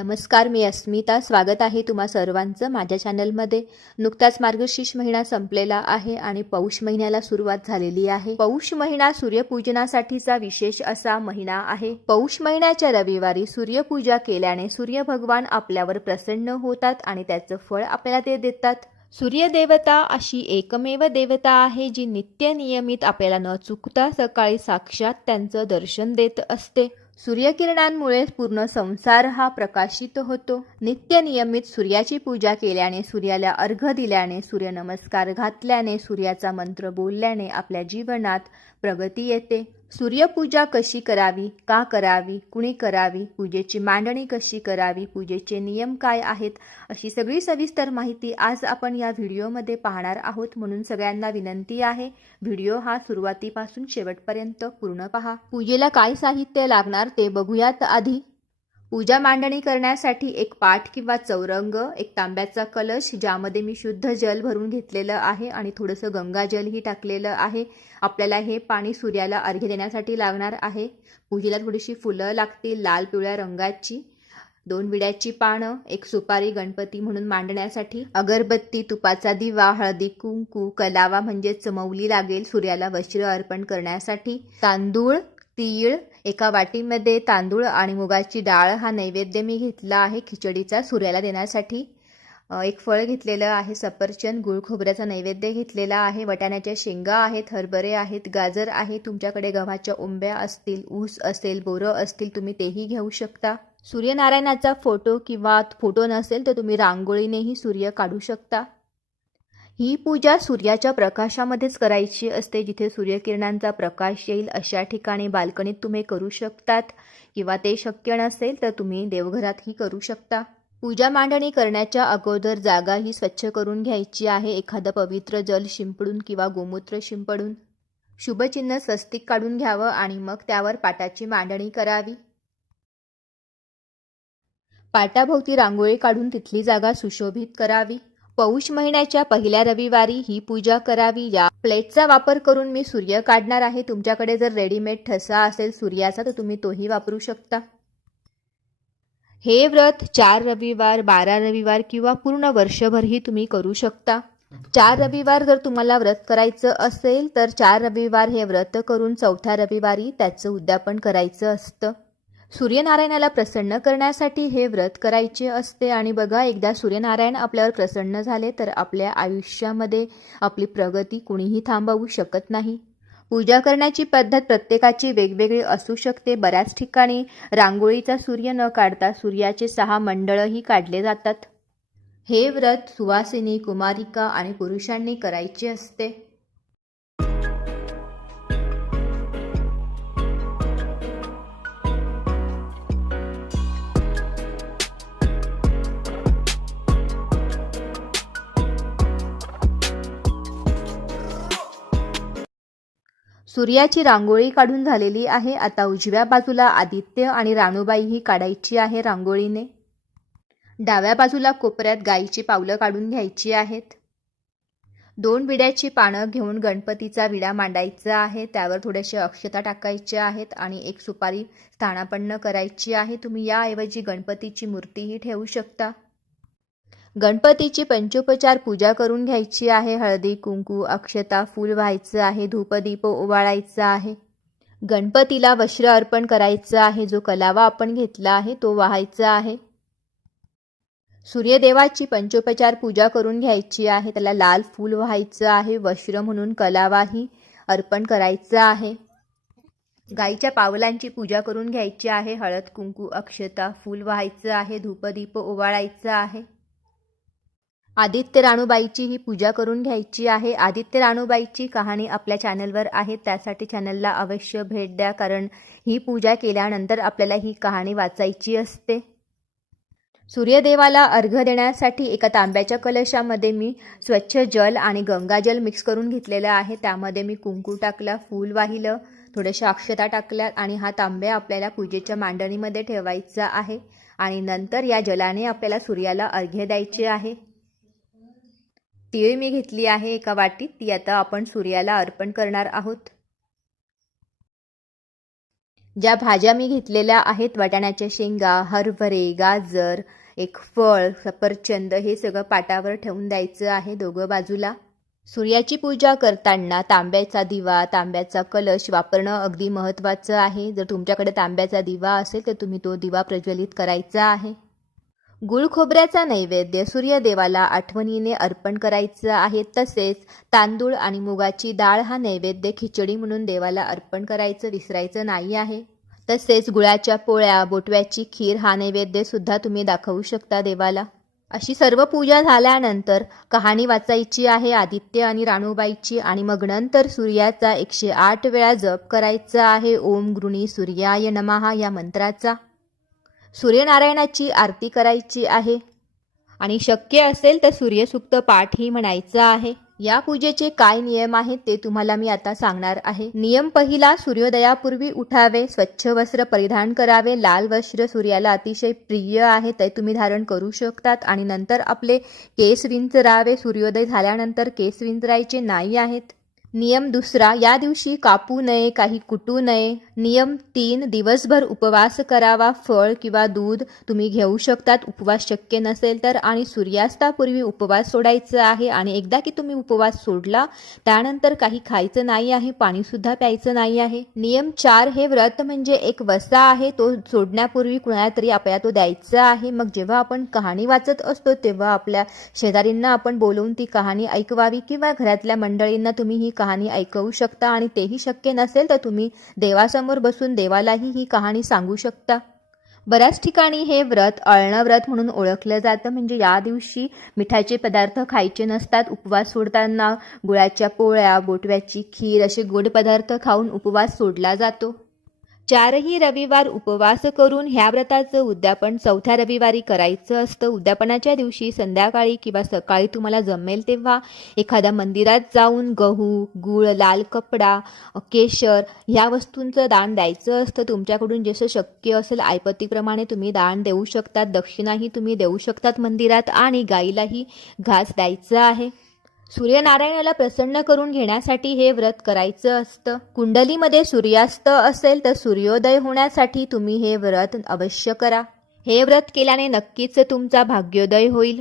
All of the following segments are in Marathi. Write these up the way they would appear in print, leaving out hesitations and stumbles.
नमस्कार, मी अस्मिता. स्वागत आहे तुम्हा सर्वांचं माझ्या चॅनलमध्ये. नुकताच मार्गशीर्ष महिना संपलेला आहे आणि पौष महिन्याला सुरुवात झालेली आहे. पौष महिना सूर्यपूजनासाठीचा विशेष असा महिना आहे. पौष महिन्याच्या रविवारी सूर्यपूजा केल्याने सूर्य भगवान आपल्यावर प्रसन्न होतात आणि त्याचं फळ आपल्याला ते देतात. सूर्यदेवता अशी एकमेव देवता आहे जी नित्य नियमित आपल्याला न चुकता सकाळी साक्षात त्यांचं दर्शन देत असते. सूर्यकिरणांमुळे पूर्ण संसार हा प्रकाशित होतो. नित्य नियमित सूर्याची पूजा केल्याने, सूर्याला अर्घ्य दिल्याने, सूर्यनमस्कार घातल्याने, सूर्याचा मंत्र बोलल्याने आपल्या जीवनात प्रगती येते. सूर्यपूजा कशी करावी, का करावी, कुणी करावी, पूजेची मांडणी कशी करावी, पूजेचे नियम काय आहेत, अशी सगळी सविस्तर माहिती आज आपण या व्हिडिओमध्ये पाहणार आहोत. म्हणून सगळ्यांना विनंती आहे, व्हिडिओ हा सुरुवातीपासून शेवटपर्यंत पूर्ण पहा. पूजेला काय साहित्य लागणार ते बघूयात. आधी पूजा मांडणी करण्यासाठी एक पाट किंवा चौरंग, एक तांब्याचा कलश ज्यामध्ये मी शुद्ध जल भरून घेतलेलं आहे आणि थोडंसं गंगाजलही टाकलेलं आहे. आपल्याला हे पाणी सूर्याला अर्घ्य देण्यासाठी लागणार आहे. पूजेला थोडीशी फुलं लागतील लाल पिवळ्या रंगाची, 2 विड्याची पानं, एक सुपारी गणपती म्हणून मांडण्यासाठी, अगरबत्ती, तुपाचा दिवा, हळदी कुंकू, कलावा म्हणजे चमौली लागेल सूर्याला वस्त्र अर्पण करण्यासाठी, तांदूळ, तीळ, एका वाटीमध्ये तांदूळ आणि मुगाची डाळ हा नैवेद्य मी घेतला आहे खिचडीचा सूर्याला देण्यासाठी. एक फळ घेतलेलं आहे सफरचंद, गुळ खोबऱ्याचा नैवेद्य घेतलेला आहे, वटाण्याच्या शेंगा आहेत, हरभरे आहेत, गाजर आहे, तुमच्याकडे गव्हाच्या ओंब्या असतील, ऊस असेल, बोरं असतील तुम्ही तेही घेऊ शकता. सूर्यनारायणाचा फोटो किंवा फोटो नसेल तर तुम्ही रांगोळीनेही सूर्य काढू शकता. ही पूजा सूर्याच्या प्रकाशामध्येच करायची असते. जिथे सूर्यकिरणांचा प्रकाश येईल अशा ठिकाणी बाल्कनीत तुम्ही करू शकतात किंवा ते शक्य नसेल तर तुम्ही देवघरातही करू शकता. पूजा मांडणी करण्याच्या अगोदर जागा ही स्वच्छ करून घ्यायची आहे. एखादं पवित्र जल शिंपडून किंवा गोमूत्र शिंपडून शुभचिन्ह स्वस्तिक काढून घ्यावं आणि मग त्यावर पाटाची मांडणी करावी. पाटाभोवती रांगोळी काढून तिथली जागा सुशोभित करावी. पौष महिन्याच्या पहिल्या रविवारी ही पूजा करावी. या प्लेटचा वापर करून मी सूर्य काढणार आहे. तुमच्याकडे जर रेडीमेड ठसा असेल सूर्याचा तर तुम्ही तोही वापरू शकता. हे व्रत 4 रविवार, 12 रविवार किंवा पूर्ण वर्षभरही तुम्ही करू शकता. 4 रविवार जर तुम्हाला व्रत करायचं असेल तर 4 रविवार हे व्रत करून 4थ्या रविवारी त्याचं उद्यापन करायचं असतं. सूर्यनारायणाला प्रसन्न करण्यासाठी हे व्रत करायचे असते. आणि बघा, एकदा सूर्यनारायण आपल्यावर प्रसन्न झाले तर आपल्या आयुष्यामध्ये आपली प्रगती कुणीही थांबवू शकत नाही. पूजा करण्याची पद्धत प्रत्येकाची वेगवेगळी असू शकते. बऱ्याच ठिकाणी रांगोळीचा सूर्य न काढता सूर्याचे 6 मंडळही काढले जातात. हे व्रत सुवासिनी, कुमारिका आणि पुरुषांनी करायचे असते. सूर्याची रांगोळी काढून झालेली आहे. आता उजव्या बाजूला आदित्य आणि राणूबाई ही काढायची आहे रांगोळीने. डाव्या बाजूला कोपऱ्यात गायीची पावलं काढून घ्यायची आहेत. 2 विड्याची पानं घेऊन गणपतीचा विडा मांडायचा आहे. त्यावर थोड्याशा अक्षता टाकायच्या आहेत आणि एक सुपारी स्थानापन्न करायची आहे. तुम्ही याऐवजी गणपतीची मूर्तीही ठेवू शकता. गणपतीची पंचोपचार पूजा करून घ्यायची आहे. हळदी कुंकू, अक्षता, फूल व्हायचं आहे, धूपदीप ओवाळायचा आहे. गणपतीला वस्त्र अर्पण करायचं आहे. जो कलावा आपण घेतला आहे तो वाहायचा आहे. सूर्यदेवाची पंचोपचार पूजा करून घ्यायची आहे. त्याला लाल फूल व्हायचं आहे. वस्त्र म्हणून कलावाही अर्पण करायचा आहे. गाईच्या पावलांची पूजा करून घ्यायची आहे. हळद कुंकू, अक्षता, फूल व्हायचं आहे. धूपदीप ओवाळायचा आहे. आदित्य राणूबाईची ही पूजा करून घ्यायची आहे. आदित्य राणूबाईची कहाणी आपल्या चॅनलवर आहे, त्यासाठी चॅनलला अवश्य भेट द्या, कारण ही पूजा केल्यानंतर आपल्याला ही कहाणी वाचायची असते. सूर्यदेवाला अर्घ्य देण्यासाठी एका तांब्याच्या कलशामध्ये मी स्वच्छ जल आणि गंगाजल मिक्स करून घेतलेलं आहे. त्यामध्ये मी कुंकू टाकला, फूल वाहिलं, थोड्याशा अक्षता टाकल्या आणि हा तांब्या आपल्याला पूजेच्या मांडणीमध्ये ठेवायचा आहे. आणि नंतर या जलाने आपल्याला सूर्याला अर्घ्य द्यायचे आहे. तीळ मी घेतली आहे एका वाटीत, ती आता आपण सूर्याला अर्पण करणार आहोत. ज्या भाज्या मी घेतलेल्या आहेत, वाटाण्याच्या शेंगा, हरभरे, गाजर, एक फळ, सफरचंद, हे सगळं पाटावर ठेवून द्यायचं आहे दोघं बाजूला. सूर्याची पूजा करताना तांब्याचा दिवा, तांब्याचा कलश वापरणं अगदी महत्त्वाचं आहे. जर तुमच्याकडे तांब्याचा दिवा असेल तर तुम्ही तो दिवा प्रज्वलित करायचा आहे. गुळ खोबऱ्याचा नैवेद्य सूर्यदेवाला आठवणीने अर्पण करायचं आहे. तसेच तांदूळ आणि मुगाची डाळ हा नैवेद्य खिचडी म्हणून देवाला अर्पण करायचं विसरायचं नाही आहे. तसेच गुळाच्या पोळ्या, बोटव्याची खीर हा नैवेद्य सुद्धा तुम्ही दाखवू शकता देवाला. अशी सर्व पूजा झाल्यानंतर कहाणी वाचायची आहे आदित्य आणि राणूबाईची, आणि मग नंतर सूर्याचा 108 वेळा जप करायचा आहे. ओम गृणी सूर्याय नमः या मंत्राचा. सूर्यनारायणाची आरती करायची आहे आणि शक्य असेल तर सूर्यसूक्त पाठही म्हणायचं आहे. या पूजेचे काय नियम आहेत ते तुम्हाला मी आता सांगणार आहे. नियम पहिला, सूर्योदयापूर्वी उठावे, स्वच्छ वस्त्र परिधान करावे. लाल वस्त्र सूर्याला अतिशय प्रिय आहे, ते तुम्ही धारण करू शकतात. आणि नंतर आपले केस विंचरावे. सूर्योदय झाल्यानंतर केस विंचरायचे नाही आहेत. नियम दुसरा, या दिवशी कापू नये, काही कुटू नये. नियम 3, दिवसभर उपवास करावा. फळ किंवा दूध तुम्ही घेऊ शकतात उपवास शक्य नसेल तर. आणि सूर्यास्तापूर्वी उपवास सोडायचा आहे. आणि एकदा की तुम्ही उपवास सोडला त्यानंतर काही खायचं नाही आहे, पाणीसुद्धा प्यायचं नाही आहे. नियम 4, हे व्रत म्हणजे एक वसा आहे, तो सोडण्यापूर्वी कुणाला तरी आपल्याला तो द्यायचा आहे. मग जेव्हा आपण कहाणी वाचत असतो तेव्हा आपल्या शेजारींना आपण बोलवून ती कहाणी ऐकवावी, किंवा घरातल्या मंडळींना तुम्ही ही कहाणी ऐकवू शकता. आणि तेही शक्य नसेल तर तुम्ही देवासमोर बसून देवालाही ही कहाणी सांगू शकता. बऱ्याच ठिकाणी हे व्रत अळणं व्रत म्हणून ओळखलं जातं. म्हणजे या दिवशी मिठाचे पदार्थ खायचे नसतात. उपवास सोडताना गुळाच्या पोळ्या, बोटव्याची खीर असे गोड पदार्थ खाऊन उपवास सोडला जातो. 4ही रविवार उपवास करून ह्या व्रताचं उद्यापन 4थ्या रविवारी करायचं असतं. उद्यापनाच्या दिवशी संध्याकाळी किंवा सकाळी तुम्हाला जमेल तेव्हा एखाद्या मंदिरात जाऊन गहू, गूळ, लाल कपडा, केशर ह्या वस्तूंचं दान द्यायचं असतं. तुमच्याकडून जसं शक्य असेल ऐपतीप्रमाणे तुम्ही दान देऊ शकतात. दक्षिणाही तुम्ही देऊ शकतात मंदिरात, आणि गाईलाही घास द्यायचं आहे. सूर्यनारायणाला प्रसन्न करून घेण्यासाठी हे व्रत करायचं असतं. कुंडलीमध्ये सूर्यास्त असेल तर सूर्योदय होण्यासाठी तुम्ही हे व्रत अवश्य करा. हे व्रत केल्याने नक्कीच तुमचा भाग्योदय होईल.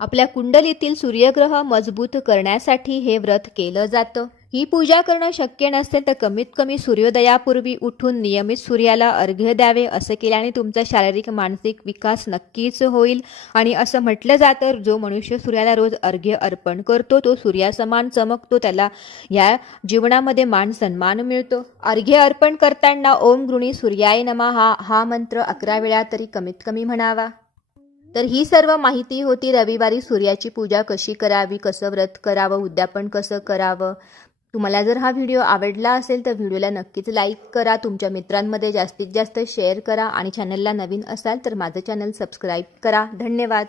आपल्या कुंडलीतील सूर्यग्रह मजबूत करण्यासाठी हे व्रत केलं जातं. ही पूजा करणं शक्य नसेल तर कमीत कमी सूर्योदयापूर्वी उठून नियमित सूर्याला अर्घ्य द्यावे. असं केल्याने तुमचा शारीरिक मानसिक विकास नक्कीच होईल. आणि असं म्हटलं जातं, जो मनुष्य सूर्याला रोज अर्घ्य अर्पण करतो तो सूर्यासमान चमकतो, त्याला या जीवनामध्ये मान सन्मान मिळतो. अर्घ्य अर्पण करताना ओम गृणी सूर्याय नमः हा मंत्र 11 वेळा तरी कमीत कमी म्हणावा. तर ही सर्व माहिती होती रविवारी सूर्याची पूजा कशी करावी, कसं व्रत करावं, उद्यापन कसं करावं. तुम्हाला जर हा व्हिडिओ आवडला असेल तर व्हिडिओला नक्कीच लाईक करा, तुमच्या मित्रांमध्ये जास्तीत जास्त शेअर करा, आणि चॅनलला नवीन असाल तर माझं चॅनल सबस्क्राईब करा. धन्यवाद.